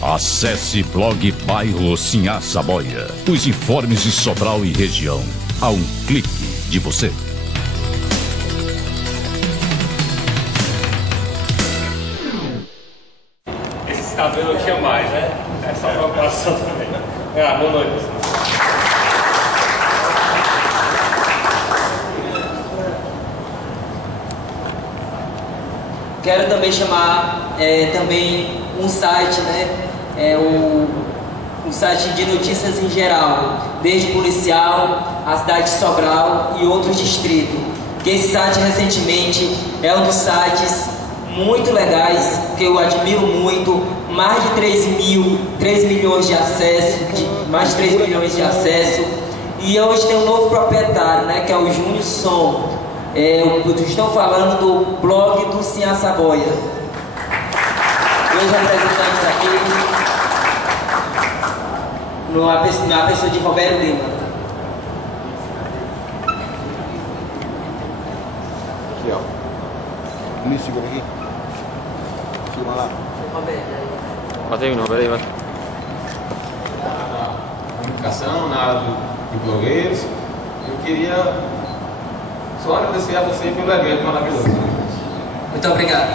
Acesse blog Bairro Sinhá Saboia. Os informes de Sobral e região a um clique de você. Esse cabelo eu tinha mais, né? Essa preocupação também. Boa noite, pessoal. Quero também chamar também um site, né? Um site de notícias em geral, desde policial, a cidade de Sobral e outros distritos. Que esse site recentemente é um dos sites muito legais, que eu admiro muito, mais de 3 milhões de acesso, mais de 3 milhões de acesso. E hoje tem um novo proprietário, né? Que é o Júnior Som. Estou falando do blog do Sinhá Saboia. Dois representantes aqui, na pessoa de Roberto Lima. Aqui, ó. Me segura aqui. Filma lá. Bota aí, Roberto aí, vai. Na comunicação, na área de blogueiros. Eu queria só agradecer a você pelo evento maravilhoso. Muito obrigado.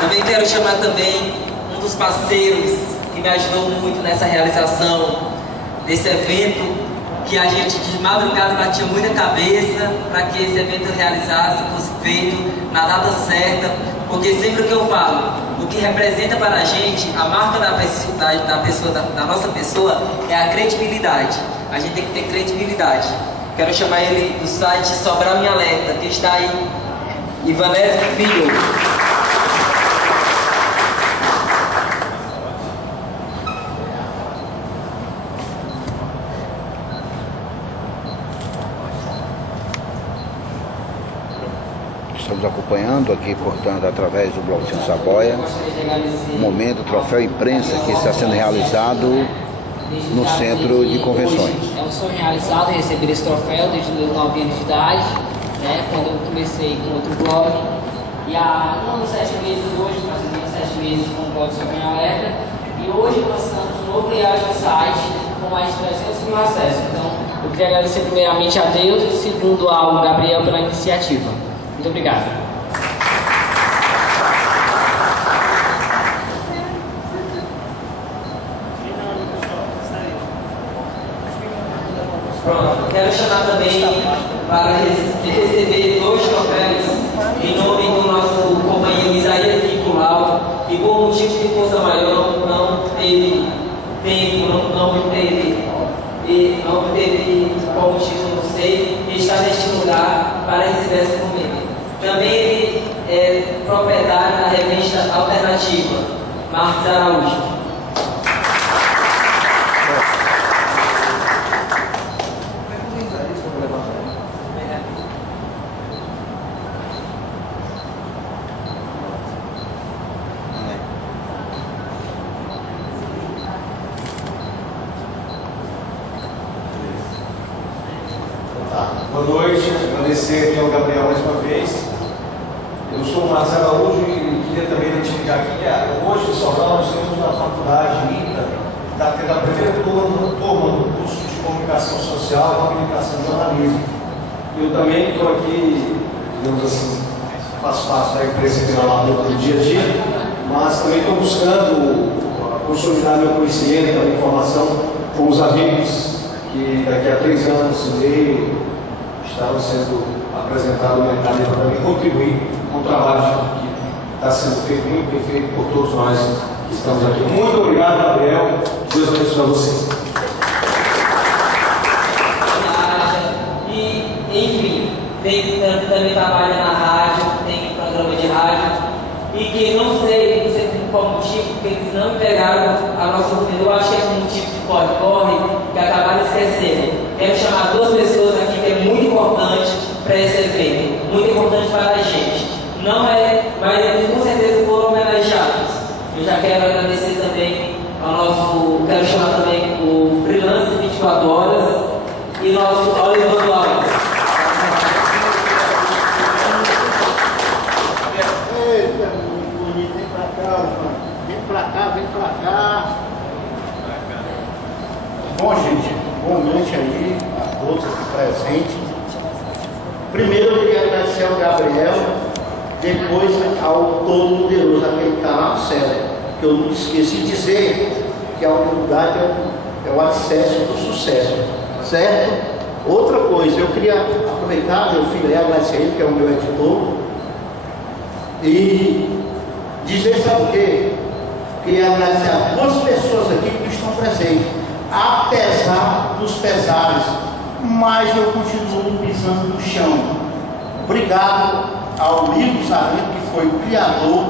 Também quero chamar também um dos parceiros que me ajudou muito nessa realização desse evento, que a gente de madrugada batia muita cabeça para que esse evento realizasse, fosse feito na data certa, porque sempre que eu falo, o que representa para a gente, a marca da nossa pessoa é a credibilidade. A gente tem que ter credibilidade. Quero chamar ele do site Sobral em Alerta, que está aí, Ivanésio Filho. Estamos acompanhando aqui, portanto, através do Blog Sinhá Saboia, o momento, o troféu imprensa que está sendo realizado no centro de convenções. É um sonho realizado receber esse troféu desde meus 9 anos de idade, né, quando eu comecei com outro blog. E há 1 ano e 7 meses hoje, fazendo 7 meses com o blog Sobral em Alerta. E hoje lançamos um novo layout do site com mais de 300 mil acessos. Então, eu queria agradecer primeiramente a Deus e segundo ao Gabriel pela iniciativa. Muito obrigado. Pronto, quero chamar também para receber 2 troféus em nome do nosso companheiro Isaías Nicolau, e por motivo de força maior não teve tempo, não teve qual motivo, não sei, estar neste lugar para receber esse momento. Também ele é proprietário da revista Alternativa, Marcos Araújo. Boa noite, agradecer aqui ao Gabriel mais uma vez. Eu sou o Marcos Araújo e queria também identificar aqui que hoje em Sobral nós temos na faculdade INTA, está tendo a primeira turma do curso de Comunicação Social e Comunicação e Jornalismo. Eu também estou aqui, digamos assim, faço parte da empresa do dia a dia, mas também estou buscando consolidar meu conhecimento, a minha informação com os amigos que daqui a 3 anos e meio estavam sendo apresentados no mercado para também contribuir com o trabalho que está sendo feito, muito bem feito por todos nós que estamos aqui. Muito obrigado, Gabriel. Deus abençoe você. E, enfim, também trabalha na rádio, tem programa de rádio, e que não sei qual motivo, porque eles não entregaram a nossa opinião. Eu acho que é um motivo de corre-corre, que acabaram esquecendo. Quero chamar 2 pessoas aqui que é muito importante para esse evento, muito importante para a gente. Não é, mas eles com certeza foram homenageados. Eu já quero agradecer também ao nosso, quero chamar também o Freelance 24 Horas e nosso Oliver Alves. Vem pra cá, vem pra cá. Bom, gente, boa noite aí a todos aqui presentes. Primeiro eu queria agradecer ao Gabriel, depois ao Todo-Poderoso, aquele que está lá no céu, que eu não esqueci de dizer que a humildade é o alicerce do sucesso, certo? Outra coisa, eu queria aproveitar, meu filho aí, agradecer ele, que é o meu editor, e dizer, sabe o quê? Queria agradecer a duas pessoas aqui que estão presentes, apesar dos pesares, mas eu continuo pisando no chão. Obrigado ao Livro Sarento, que foi o criador,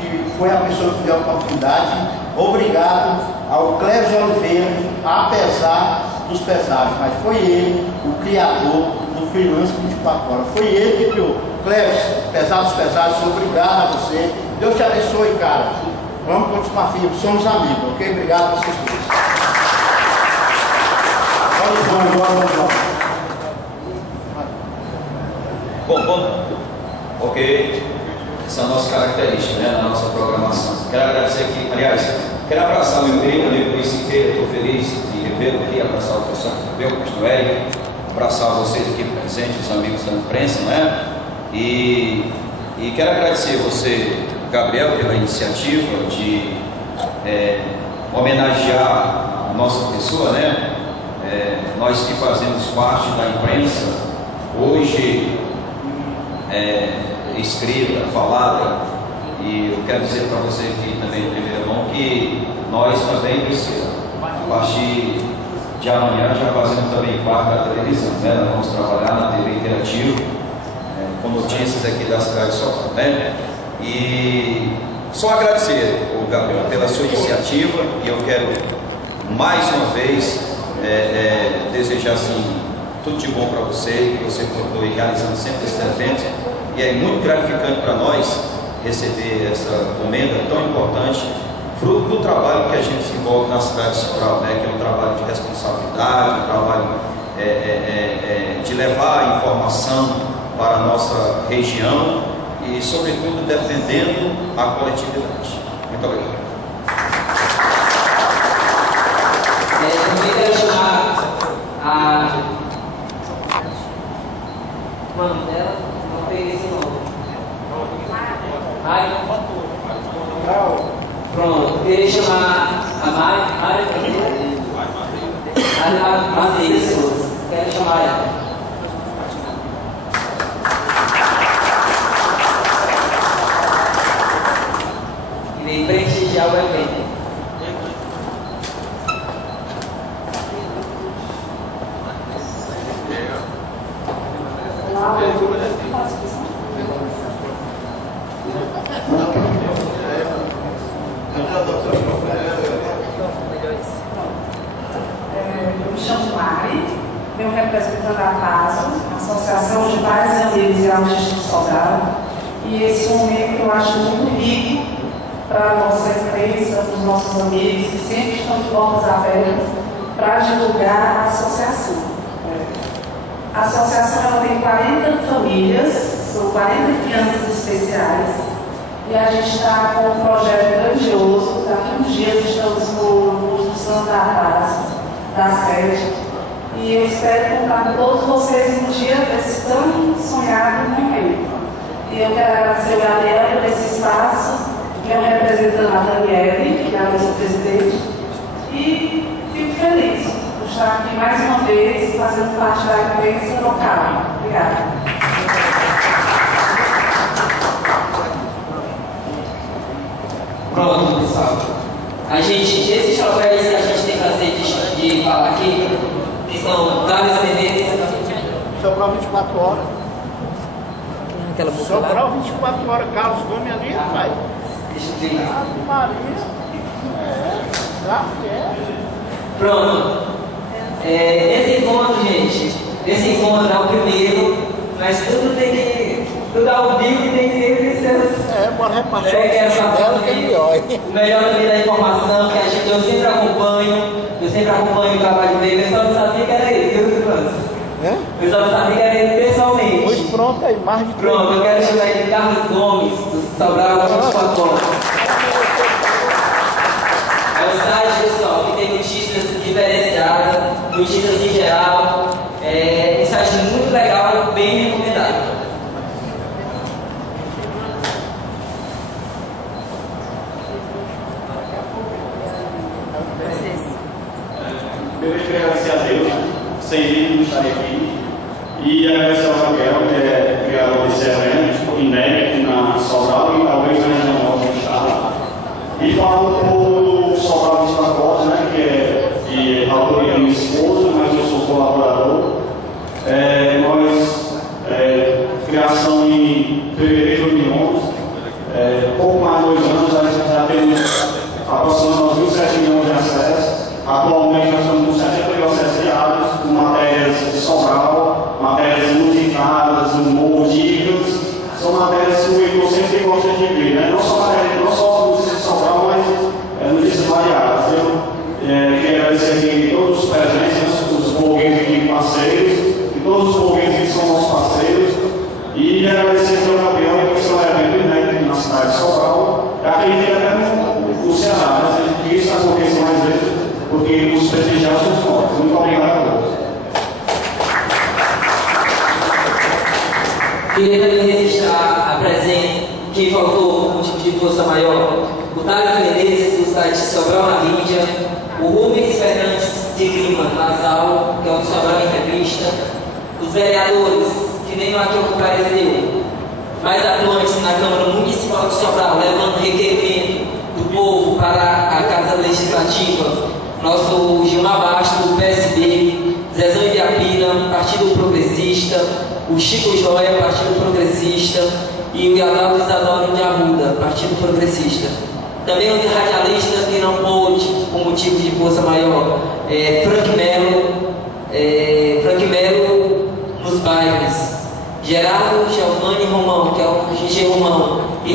que foi a pessoa que deu a oportunidade. Obrigado ao Clévio Oliveira, apesar dos pesares, mas foi ele o criador do Freelance 24 Horas. Foi ele que criou. Clévio, apesar dos pesares, obrigado a você. Deus te abençoe, cara. Vamos continuar firmes, somos amigos, ok? Obrigado a vocês todos. Bom, ok, essa é a nossa característica, né, na nossa programação. Quero agradecer aqui, aliás, quero abraçar o meu amigo Luiz Siqueira, estou feliz de revê-lo aqui, abraçar o professor Gabriel, o pastor Eric, abraçar vocês aqui presentes, os amigos da imprensa, né, e quero agradecer você, Gabriel, pela iniciativa de homenagear a nossa pessoa, né. Nós que fazemos parte da imprensa, hoje escrita, falada, e eu quero dizer para você aqui também em primeira mão que nós também precisamos, a partir de amanhã já fazemos também parte da televisão, né? Nós vamos trabalhar na TV Interativa, com notícias aqui da cidade de Sobral, né? E só agradecer, Gabriel, pela sua iniciativa, e eu quero mais uma vez desejar assim tudo de bom para você, que você continue realizando sempre esses eventos, e é muito gratificante para nós receber essa comenda tão importante, fruto do trabalho que a gente desenvolve na cidade de Sobral, né, que é um trabalho de responsabilidade, um trabalho de levar a informação para a nossa região e, sobretudo, defendendo a coletividade. Muito obrigado. Também quero chamar a mano dela, não peguei esse nome. Mari? Pronto, eu queria chamar a Mari Souza. Quero chamar ela. E vem prestigiar o evento. Eu me chamo Mari, venho representando a PASO, Associação de Pais e Amigos e Autistas de Sobral, e esse momento eu acho muito rico para a nossa imprensa, para os nossos amigos que sempre estão de portas abertas para divulgar a associação. A associação ela tem 40 famílias, são 40 crianças especiais, e a gente está com um projeto grandioso. Daqui uns dias estamos no construção da Paz, da sede, e eu espero contar com todos vocês no dia desse tão sonhado momento. E eu quero agradecer o Gabriel por esse espaço, eu representando a Daniele, que é a nossa presidente, e fico feliz por estar aqui mais uma vez, fazendo parte da imprensa local. Obrigada. Pronto, pessoal. Esses troféus que a gente tem prazer de falar aqui, que são vários eventos. Sobral 24 horas. Sobral 24 horas, Carlos Gomes ali, rapaz. Deixa eu ver. Ave Maria. Já é. Pronto. Esse encontro, gente, esse encontro é o primeiro, mas tudo ao vivo tem sempre seus. Bora repartir o melhor também da informação, que eu sempre acompanho o trabalho dele. Eu só não sabia que era ele, viu, França? Eu só não sabia que era ele pessoalmente. Pois pronto aí, mais de 3 Pronto, eu quero chamar ele de Carlos Gomes, do Sobral 24 Horas. notícias diferenciadas, notícias em geral. Um site muito legal, bem recomendado. Primeiro, eu queria agradecer a Deus, sem ele não estaria aqui, e agradecer ao Raquel, que é criador desse evento, inédito aqui na Sobral e talvez na região norte do estado. E falar um pouco do Sobral de Transportes, né, que é de autoria da minha esposa, mas eu sou colaborador. Criação em fevereiro de 2011, pouco mais de 2 anos, a gente já temos aproximadamente 27 milhões de acessos. Atualmente nós estamos com 70 acessos diários, com matérias de Sobral, matérias inusitadas, humor, dicas. São matérias que o leitor sempre gosta de ver, né? Não só notícias de Sobral, mas notícias variadas. Eu quero agradecer aqui todos os presentes, os blogueiros aqui parceiros, e todos os blogueiros que são nossos parceiros. E agradecer ao Gabriel por seu evento inédito na cidade de Sobral. Acredito até no Ceará, mas a gente quis que isso aconteça mais vezes, porque os prestigiados são fortes. Muito obrigado a todos. Queria também registrar a presença, quem faltou, motivo de força maior, o Thales Menezes, do site Sobral na Mídia, o Rubens Fernandes de Lima, Nasal, que é o do Sobral em Revista, os vereadores, que nem aqui compareceu, mais atuantes na Câmara Municipal de Sobral, levando requerimento do povo para a Casa Legislativa, nosso Gilmar Bastos, do PSD, Zezão Ibiapina, Partido Progressista, o Chico Joia, Partido Progressista, e o Adalto Isadoro de Arruda, Partido Progressista. Também os radialistas que não pôde, por motivo de força maior, Frank Melo nos bairros, Gerardo Giovanni Romão, que é o Gigi Romão, e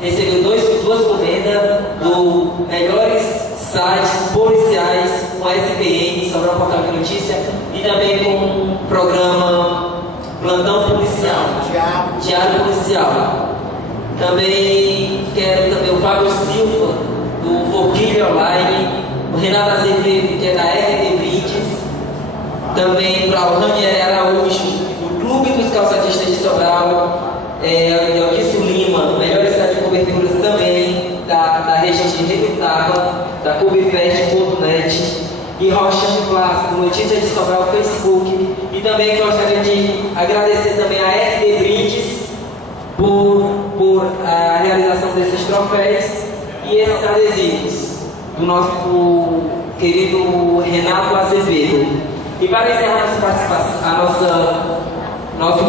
recebeu duas comendas do melhores sites policiais com SPN, sobre o portal de notícia, e também com o programa Plantão Policial, Diário Policial. Também quero o Fábio Silva, do Forquilha Online, o Renato Azevedo, que é da RD Brindes, também para o Ranieri Araújo, do Clube dos Calçadistas de Sobral, Eudício Lima, melhores sites de coberturas também da região de Rebitaba, da Cubifest.net, e Rocha Clássico, Notícias de Sobral, Facebook. E também gostaria de agradecer também a RD Brindes por a realização desses troféus e esses adesivos do nosso querido Renato Azevedo. E para encerrar nosso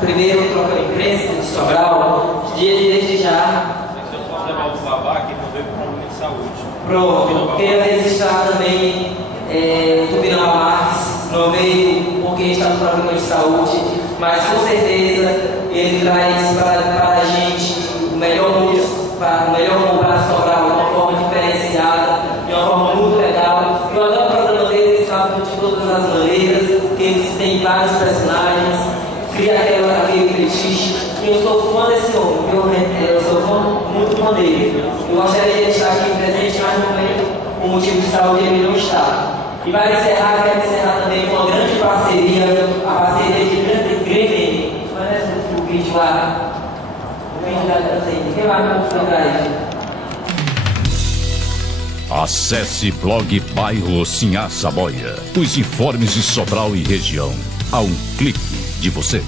primeiro troféu de imprensa de Sobral, desde já. Eu posso levar o babá aqui para ver o problema de saúde. Pronto, queria registrar também o Tupinambá Marques, não veio porque está no programa de saúde, mas com certeza ele traz para a gente o melhor humor para Sobral, de uma forma diferenciada, de uma forma muito legal. Eu adoro o programa dele, eles falam de todas as maneiras, eles têm vários personagens, cria aquele fetiche, e eu sou fã desse homem, eu sou muito fã dele. Eu gostaria de estar aqui presente, mas no momento, por motivo de saúde, ele não está. E para encerrar, quero encerrar também com uma grande parceria, a parceria de Grêmio. Parece o vídeo lá, o vídeo da dança. Quem vai mostrar aí? Acesse blog Bairro Sinhá Saboia. Os informes de Sobral e região. A um clique de você.